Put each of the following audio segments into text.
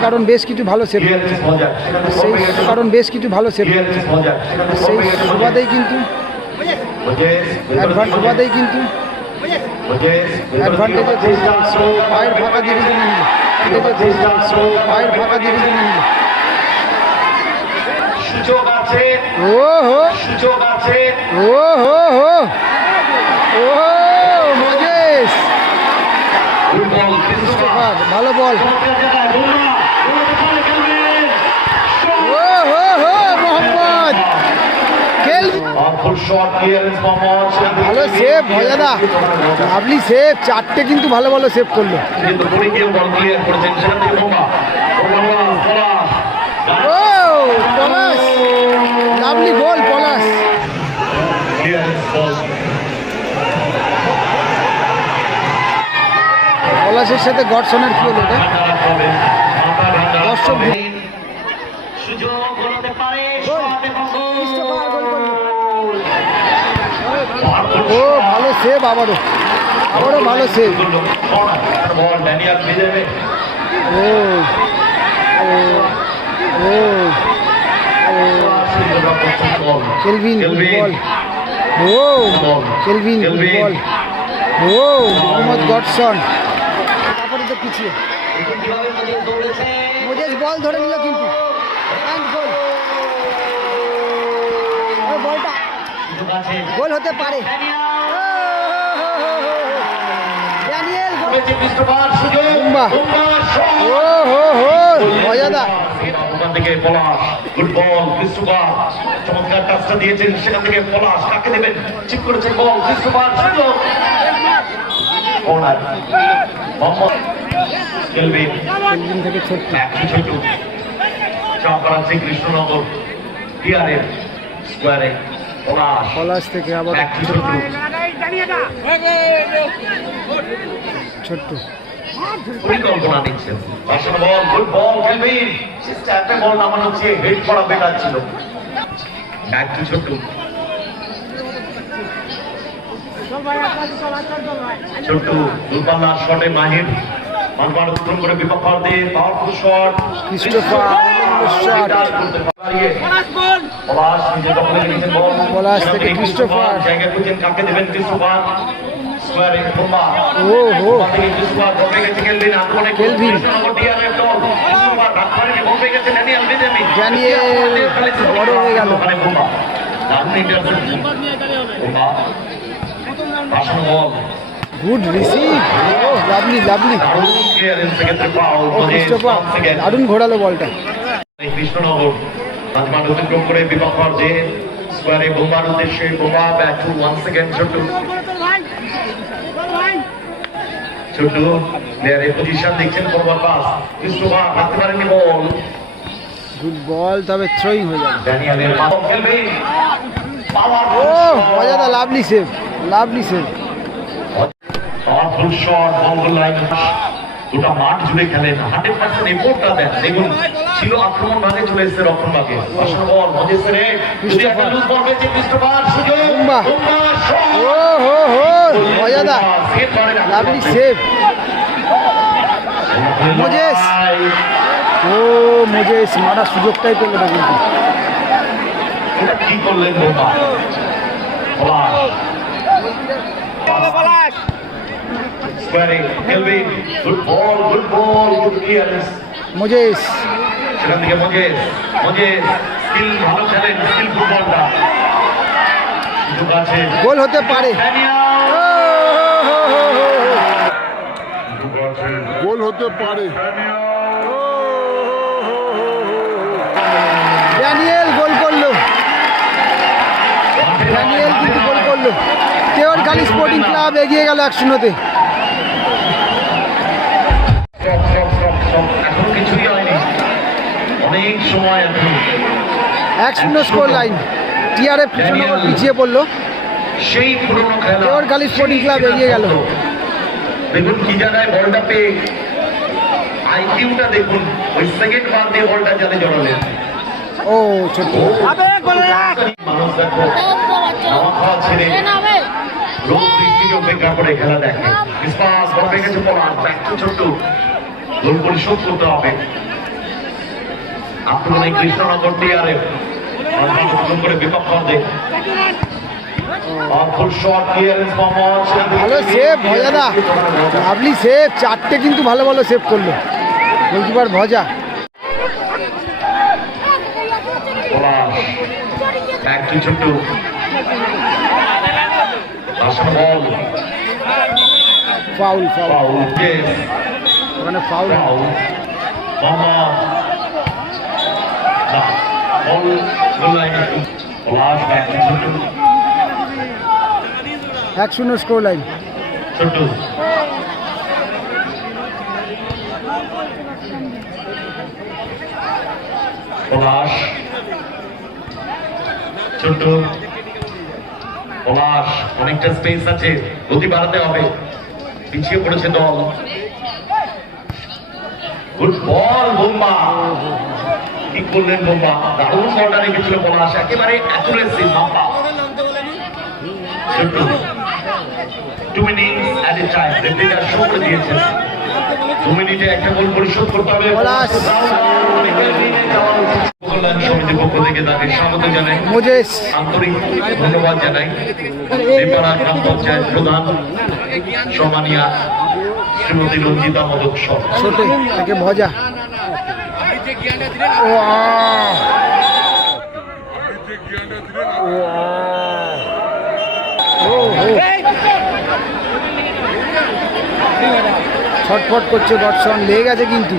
কারণ বেশ কিছু ভালো সেভ সেই কারণ বেশ কিছু ভালো সেভ সেই সুবাদেই কিন্তু অ্যাডভান্স সুবাদেই কিন্তু অ্যাডভান্টেজে পায়ের ফাঁকা দিয়ে পায়ের ফাঁকা দিয়ে কিন্তু নিল সুযোগ আছে ও হো সুযোগ আছে। ও হো হো ও মজেশ ভালো বল। ভালো সেভ ভজাদা লাভলি সেভ চারটে কিন্তু ভালো ভালো সেভ করল। ও পলাশ লাভলি গোল পলাশ পলাশের সাথে গডসনের কি হলো এটা? দর্শক ও, ভালো সেভ আবারও। আবারও ভালো সেভ বল ড্যানিয়াল ও ও। ও কেলভিন বল ও কেলভিন বল ও মোহাম্মদ গডসন তারপরে তো পিছিয়ে। মোজেস বল ধরে নিল কিন্তু। And goal. বলটা। গোল হতে পারে। ড্যানিয়েল গোল। ও হো। হো মজাদা ওখান থেকে পলাশ গুড বল ক্রিস্টোফার চমৎকার টাচটা দিয়েছেন সেখান থেকে পলাশ কাকে দেবেন? ঠিক করেছেন বল কর্নার মোহাম্মদ থেকে ছোট্ট ছোট কৃষ্ণনগর টিআরএফ স্কোয়ারে পলাশ। পলাশ থেকে আবার একশো ছোট ছোট্ট। পরিকল্পনা নিচ্ছেন। আসলে বল গুড বল কেলভিন একটা বল নামানো হচ্ছে হেড করা বেটার ছিল। ব্যাক টু ছোট্ট। ছোট্ট দূরপাল্লার শটে মাহির। বারবার উত্তম করে বিপক্ষে পাওয়ারফুল শট পলাশ নিজে দখলে নিয়েছেন বল পলাশ থেকে ক্রিস্টোফার। জায়গা খুঁজছেন কাকে দেবেন ক্রিস্টোফার স্কোয়ারে বোমা ও হো থেকে ক্রিস্টোফার ঢোকে গেছে কেলভিন আক্রমণে কেলভিন। DRF দল ক্রিস্টোফার রাখবারে ঢোকে গেছে ড্যানিয়েল বেঞ্জামিন ড্যানিয়েল বড় হয়ে গেল ওখানে বোমা দারুণ ইন্টারসেপশন বোমা ভাষণ বল গুড রিসিভ ও লাভলি লাভলি দারুণ ঘোরালো বলটা কৃষ্ণনগর রাজমাঠ অতিক্রম করে বিপক্ষর যে স্কোয়ারে বোমার উদ্দেশ্যে বোমা ব্যাক টু ওয়ান সেকেন্ড ছোট ছোট প্লেয়ারের পজিশন দেখছেন পরবার পাস ক্রিস্টোফার রাখতে পারেননি বল। গুড বল তবে থ্রোয়িং হয়ে যাবে। ড্যানিয়েলের পাস খেলবে। পাওয়ার ও মজাদা lovely save lovely save powerful shot ball line. গোটা মাঠ জুড়ে খেলেন। হান্ড্রেড পার্সেন্ট এফোর্টটা দেন। দেখুন ছিল আক্রমণ ভাগে চলে এসেছে রক্ষণ ভাগে। বল মজেসের যদি একটা লুজ বল পেয়েছে ক্রিস্টোফার সুযোগ বুম্বা। বুম্বা, শট। ও হো হো মজাদা সেভ লাভলি সেভ। মোজেস। ও মোজেস সুযোগটাই পেল না কিন্তু। কি করলেন বোমা পলাশ স্কোয়ারে Kelvin good ball good ball good clearance সেখান থেকে মজেস মজেস স্কিল ভালো খেলেন স্কিল ফুটবলটা গোল হতে পারে। গোল হতে পারে। ড্যানিয়েল গোল করল। ড্যানিয়েল কিন্তু গোল করল। কেওয়ারখালী স্পোর্টিং ক্লাব এগিয়ে গেল এক শূন্যতে। অনেক সময় এখন। এক শূন্য স্কোর লাইন টিআরএফ কৃষ্ণনগর পিছিয়ে পড়ল। সেই পুরনো খেলা। দেওয়ানখালী স্পোর্টিং ক্লাব এগিয়ে গেল। দেখুন কি জায়গায় বলটা পেয়ে আইকিউটা দেখুন। ওই সেকেন্ড বার দিয়ে বলটা যাতে জড়ালেন ও ছোট্ট। মানুষ দেখো। খাওয়া খাওয়া ছেড়ে রোগ বৃষ্টিকে উপেক্ষা করে খেলা দেখে। ইস্পাস বল ছোট্ট। গোল পরিশোধ করতে হবে। আক্রমণে কৃষ্ণনগর টিআরএফ অর্জন করে বিপক্ষ। হবে ভালো সেভ ভজাদা লাভলি সেভ চারটে কিন্তু ভালো ভালো সেভ করল। গোলকিপার ভজা। ফাউল ফাউল ওখানে ফাউল ফাউল এক শূন্য স্কোর লাইন ছোট্ট। পলাশ। ছোট্ট। পলাশ, অনেকটা স্পেস আছে। গতি বাড়াতে হবে। পিছিয়ে পড়েছে দল। গুড বল বোম্বা কি করলেন বোম্বা দারুণ বলটা রেখেছিল পলাশ একেবারে অ্যাকুরেসি মাপা two minutes at a time রেফারিটা show করে দিয়েছেন দু মিনিটে একটা গোল পরিশোধ করতে হবে। কল্যাণ সমিতির পক্ষ থেকে তাকে স্বাগত জানাই। আন্তরিক ধন্যবাদ জানাই। নেপাড়া গ্রাম পঞ্চায়েত প্রধান সমানিয়া শ্রীমতী রঞ্জিতা মদক তাকে ভজা। ছটফট করছে দর্শন, লেগে গেছে কিন্তু।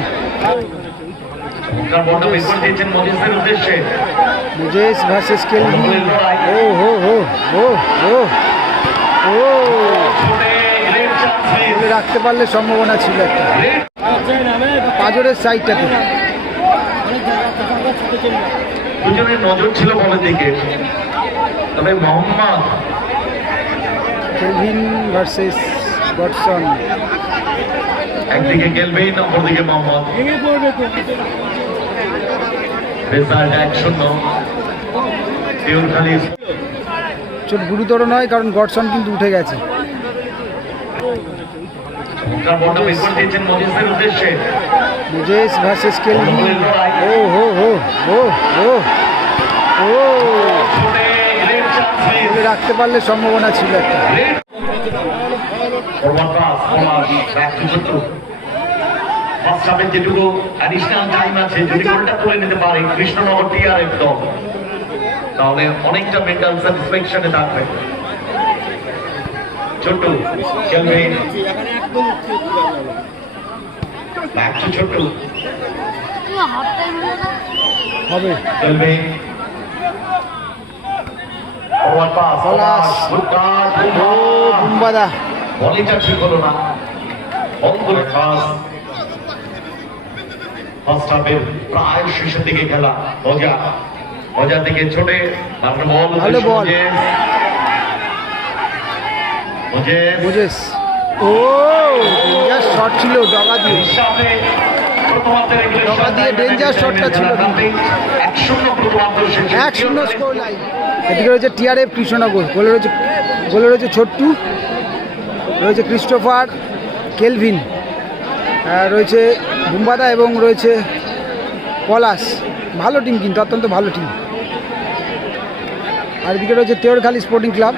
ভার্সেস ও, হো হো ও রাখতে পারলে সম্ভাবনা ছিল একটা। পাজরের সাইডটাতে দুজনের নজর ছিল বলের দিকে তবে মোহাম্মদ কেলভিন ভার্সেস গডসন। একদিকে গেলবেই অপরদিকে মোহাম্মদ। রেজাল্ট এক শূন্য। দেউরখালী চোট গুরুতর নয় কারণ গডসন কিন্তু উঠে গেছে। তার বলটা বের করে দিয়েছেন মজিসের উদ্দেশ্যে। মুজেস ভার্সেস কেলভি ও রাখতে পারলে সম্ভাবনা ছিল একটা যেটুকু অ্যাডিশনাল টাইম আছে যদি গোলটা করে নিতে পারে কৃষ্ণনগর টিআরএফ দল তাহলে অনেকটা মেন্টাল স্যাটিসফ্যাকশনে থাকবে। ছোট্টু খেলবে। ছোট্টু? হবে। খেলবে। বলিটা ঠিক হলো না। ফার্স্ট হাফের প্রায় শেষের দিকে খেলা। মজা। মজা থেকে ছোটে। তারপরে বল। ভালো বল। মুজেস ও ডেঞ্জার শট ছিল, ডগা দিয়ে। ডগা দিয়ে time danger এ shot টা ছিল এক শূন্য স্কোর লাইন এদিকে রয়েছে টিআরএফ কৃষ্ণনগর, গোলে রয়েছে গোলে রয়েছে ছোট্টু, রয়েছে ক্রিস্টোফার কেলভিন রয়েছে বুম্বাদা এবং রয়েছে পলাশ। ভালো টিম কিন্তু, অত্যন্ত ভালো টিম আর এদিকে রয়েছে তেওরখালী স্পোর্টিং ক্লাব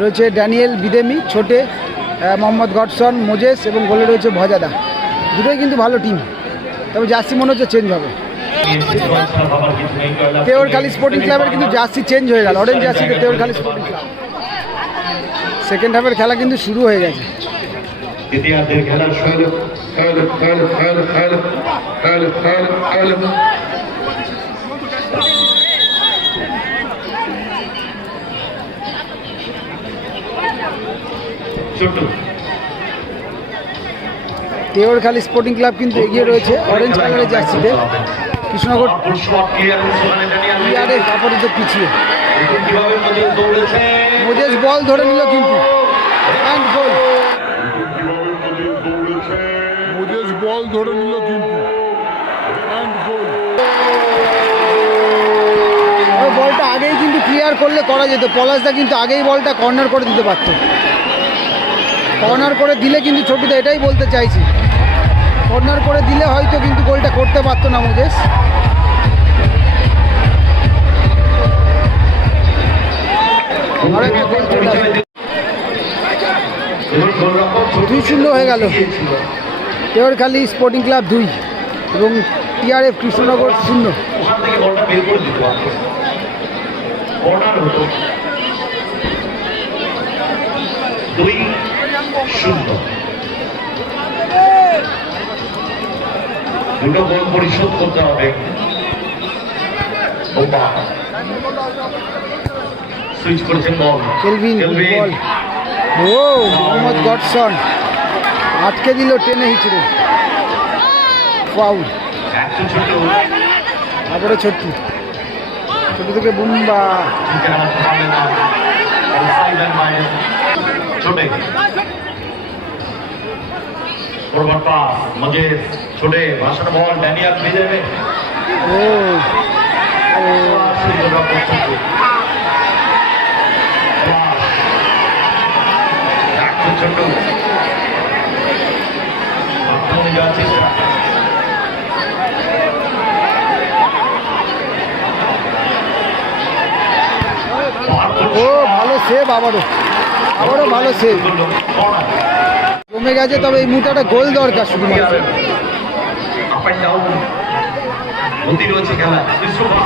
রয়েছে ড্যানিয়েল বিদেমি, ছোটে মোহাম্মদ গডসন, মোজেস এবং গোলে রয়েছে ভজাদা। দুটোই কিন্তু ভালো টিম তবে জার্সি মনে হচ্ছে চেঞ্জ হবে। তেওরখালী স্পোর্টিং ক্লাবের কিন্তু জার্সি চেঞ্জ হয়ে গেল। অরেঞ্জ জার্সিতে তেওরখালী স্পোর্টিং ক্লাব সেকেন্ড হাফের খেলা কিন্তু শুরু হয়ে গেছে। তেওরখালী স্পোর্টিং ক্লাব কিন্তু এগিয়ে রয়েছে অরেঞ্জ কালারের জার্সিতে। কৃষ্ণনগর ইয়ারে আপাতত পিছিয়ে। মোজেস বল ধরে নিল কিন্তু। অ্যান্ড গোল মোজেস বল ধরে নিল কিন্তু। অ্যান্ড গোল কর্নার করলে করা যেত। পলাশদা কিন্তু আগেই বলটা কর্নার করে দিতে পারতো। কর্নার করে দিলে কিন্তু ছোটুদা এটাই বলতে চাইছি। কর্নার করে দিলে হয়তো কিন্তু গোলটা করতে পারতো না ছোট দুই শূন্য হয়ে গেল। দেওয়ারখালী স্পোর্টিং ক্লাব দুই এবং টিআরএফ কৃষ্ণনগর শূন্য। দুই শূন্য দুটো গোল পরিশোধ করতে হবে। সুইচ করেছেন বল। Kelvin ball. ও মোহাম্মদ গডসন। আটকে দিল টেনে হিচড়ে। ফাউল তারপরে ছোট্টু। ছোট থেকে বুম্বা। ছোটে ফরওয়ার্ড পাস মজে ছোটে ভাষণ বল ড্যানিয়াল ভেজে में ও ও সুন্দর রকম ছোট যাওয়ার চেষ্টা পার করছে। ও ভালো সেভ আবারও আবারও ভালো সেভ কমে গেছে তবে এই মুহূর্তে একটা গোল দরকার শুধুমাত্র।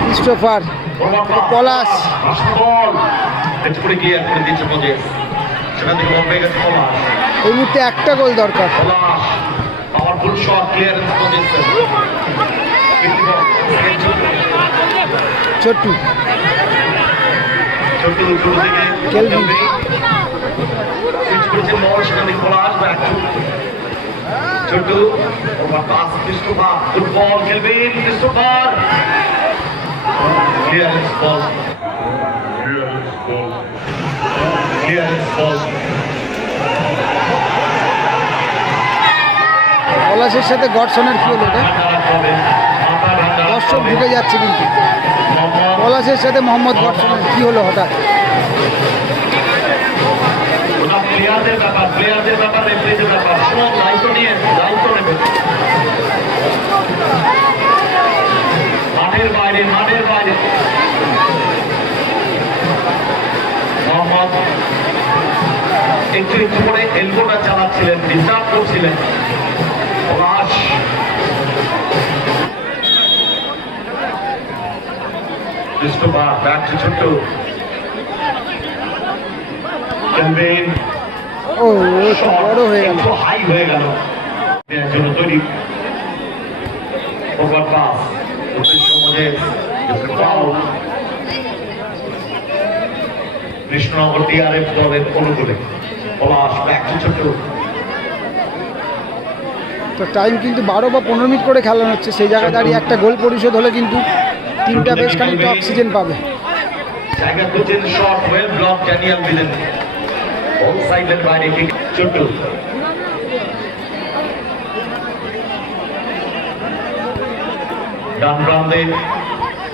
ক্রিস্টোফার পলাশ। একটু এই মুহূর্তে গোল দরকার। ছোট্টু। ছোট্ট ছোট বল সেখান থেকে পলাশ ব্যাক ছোট্ট over pass Christopher good ball Kelvin Christopher ball ball ball পলাশের সাথে গডসনের কি হলো এটা দর্শক ঢুকে যাচ্ছে কিন্তু। পলাশের সাথে মোহাম্মদ গডসনের কি হলো হঠাৎ? এলবোটা চালাচ্ছিলেন ডিস্টার্ব করছিলেন ও বড় হয়ে গেল। হাই হয়ে গেল। জন্য তৈরি। ওভার পাস কৃষ্ণনগর দলের অনুকূলে। পলাশ তো টাইম কিন্তু বারো বা পনেরো মিনিট করে খেলানো হচ্ছে। সেই জায়গায় দাঁড়িয়ে একটা গোল পরিশোধ হলে কিন্তু টিমটা বেশ খানিকটা অক্সিজেন পাবে। জায়গা খুঁজছেন শট ওয়েল ব্লক ড্যানিয়াল মিলেন অল বাইরে কিক ডান প্রান্তে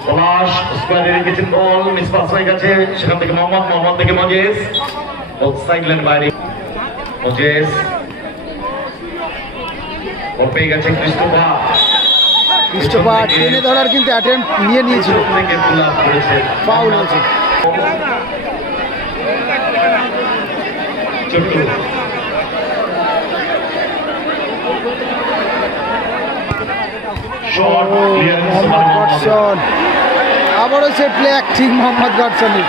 পলাশ স্কোয়ারে রেখেছেন বল মিসপাস হয়ে গেছে। সেখান থেকে মোহাম্মদ মোহাম্মদ থেকে মজেস। অল সাইডের বাইরে মজেস বল পেয়ে গেছে ক্রিস্টোফার ক্রিস্টোফার টেনে ধরার কিন্তু অ্যাটেম্প নিয়ে নিয়েছিল। ফাউল হয়েছে। ছোট্ট। আবারও সে প্লে ঠিক মোহাম্মদ গডসনের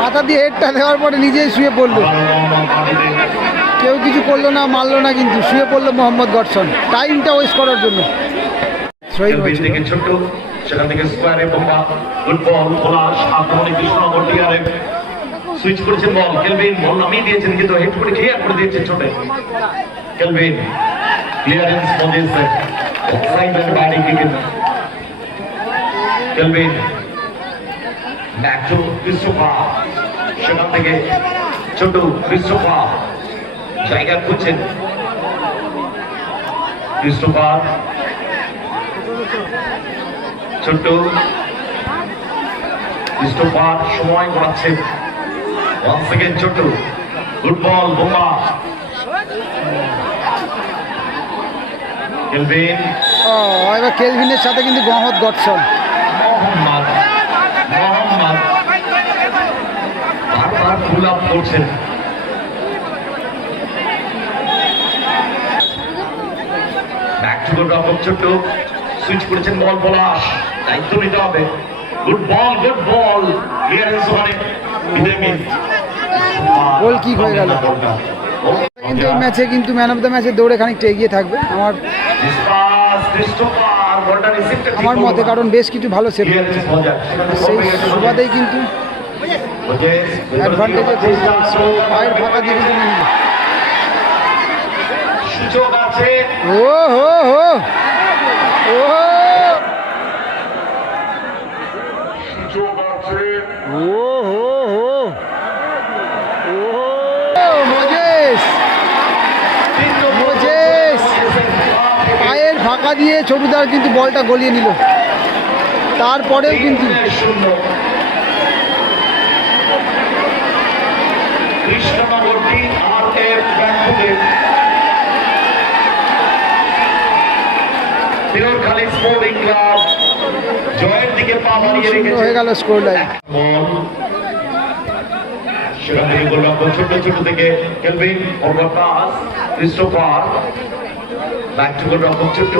মাথা দিয়ে হেডটা দেওয়ার পরে নিজেই শুয়ে পড়ল। কেউ কিছু করল না মারলো না কিন্তু শুয়ে পড়ল মোহাম্মদ গডসন। টাইমটা ওয়েস্ট করার জন্য। সেখান থেকে স্কোয়ারে বোমা গুড বল আক্রমণে কৃষ্ণনগর টিআরএফ সুইচ করেছেন বল কেলভিন বল নামিয়ে দিয়েছেন কিন্তু হেড করে ক্লিয়ার করে ছোটে। ক্লিয়ারেন্স মজেসে বাইরে ব্যাক টু সেখান থেকে ছোট ক্রিস্টোফার জায়গা খুঁজছেন ক্রিস্টোফার ছোট্ট ক্রিস্টোফার সময় করাচ্ছে ওয়ান সেকেন্ড ফুটবল বোমা কেলভিন ও এবার কেলভিনের সাথে কিন্তু গহত গটসন মোহাম্মদ। মোহাম্মদ। বারবার ফুল আপ করছেন। ছোট্ট সুইচ করেছেন বল পলাশ দায়িত্ব নিতে হবে। Good ball good ball clearance Bidemi goal kick হয়ে গেল। কিন্তু এই ম্যাচে কিন্তু ম্যান অফ দ্য ম্যাচে দৌড়ে খানিকটা এগিয়ে থাকবে। আমার আমার মতে কারণ বেশ কিছু ভালো সেভ সেই সুবাদেই কিন্তু অ্যাডভান্টেজে পায়ের ফাঁকা দিয়ে কিন্তু নিয়ে নিল। সুযোগ আছে ও হো হো ও হো হো ও মোজেস। মোজেস। পায়ের ফাঁকা দিয়ে ছবিদার কিন্তু বলটা গলিয়ে নিল। তারপরেও কিন্তু ব্যাংকুকে স্পোর্টিং ক্লাব জয়ের দিকে পা বাড়িয়ে রেখেছে। হয়ে গেল স্কোর লাইন সেখান থেকে গোলরক্ষক ছোট ছোট থেকে Kelvin over Christopher back to গোলরক্ষক ছোট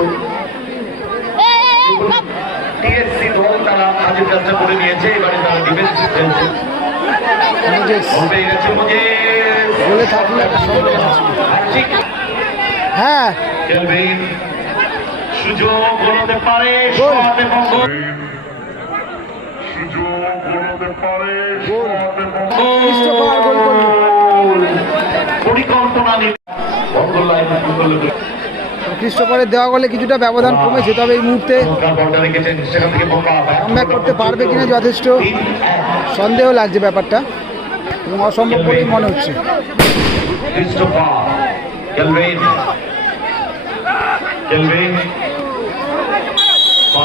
টিএসসি দল তারা কাজের কাজটা করে নিয়েছে এবারে তারা ডিফেন্স খেলছে বল থাকলে হ্যাঁ। কেলভিন সুযোগ হতে পারে সুযোগ হতে পরিকল্পনা ক্রিস্টোফারের দেওয়া গলে কিছুটা ব্যবধান কমেছে তবে এই মুহূর্তে কামব্যাক করতে পারবে কিনা যথেষ্ট সন্দেহ লাগছে ব্যাপারটা এবং অসম্ভব বলেই মনে হচ্ছে।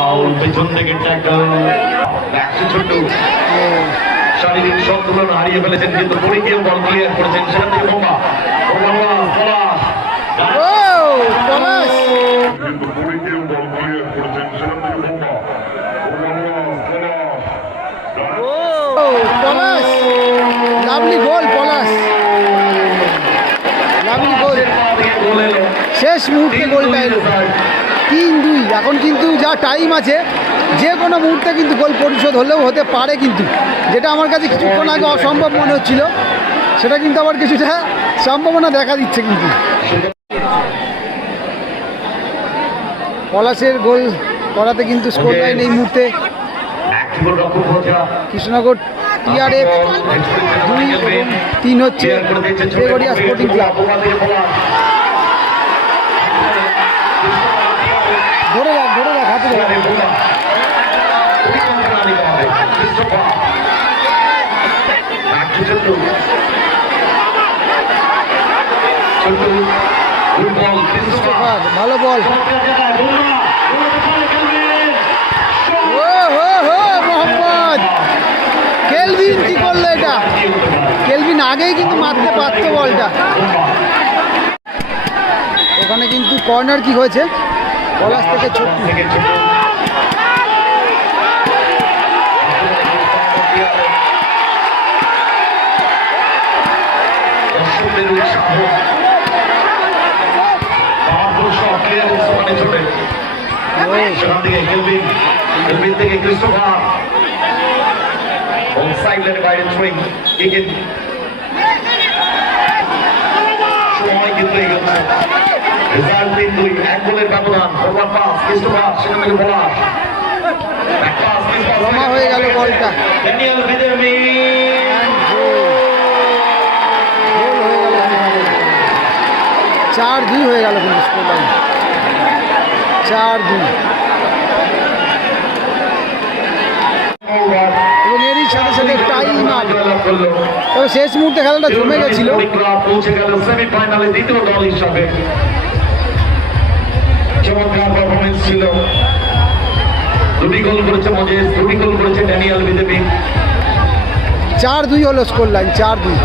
পাউল পেছন থেকে ট্যাকল একশো ছোট শারীরিক সন্তুলন হারিয়ে ফেলেছেন কিন্তু বল ক্লিয়ার করেছেন। সেখান থেকে বোমা। বোমা পলাশ ও পলাশ কিন্তু বল ক্লিয়ার করেছেন সেখান থেকে বোমা লাভলি গোল পলাশ। লাভলি গোল। গোল শেষ মুহূর্তে গোলটা এলো। তিন দুই এখন কিন্তু যা টাইম আছে যে কোনো মুহূর্তে কিন্তু গোল পরিশোধ হলেও হতে পারে কিন্তু। যেটা আমার কাছে কিছুক্ষণ আগে অসম্ভব মনে হচ্ছিল সেটা কিন্তু আবার কিছুটা সম্ভাবনা দেখা দিচ্ছে কিন্তু। পলাশের গোল করাতে কিন্তু স্কোর লাইন এই মুহূর্তে কৃষ্ণনগর টিআরএফ দুই তিন হচ্ছে স্পোর্টিং ক্লাব রাখ। ক্রিস্টোফার ভালো বল কেলভিন কি করল এটা? কেলভিন আগেই কিন্তু মারতে পারতো বলটা। ওখানে কিন্তু কর্নার কি হয়েছে? পলাশ থেকে ছোটে সেখান থেকে হেলবিন হেলবিন থেকে ক্রিস্টোফার অন সাইড বাইরে ইন সময় কিন্তু এগোচ্ছে। রেজাল্ট তিন দুই এক গোলের ব্যবধান ফরওয়ার্ড পাস ক্রিস্টোফার সেখান থেকে পলাশ ব্যাক পাস জমা হয়ে গেল বলটা। ড্যানিয়েল বিদেমি গোল গেল চার দুই হয়ে গেল কিন্তু চার দুই। এবং এরই সাথে সাথে তবে শেষ মুহূর্তে খেলাটা জমে গেছিল। পৌঁছে গেল সেমিফাইনালে দ্বিতীয় দল হিসাবে। চমৎকার পারফরমেন্স ছিল। দুটি গোল করেছে মজেস, দুটি গোল করেছে ড্যানিয়াল চার দুই হলো স্কোর লাইন চার দুই।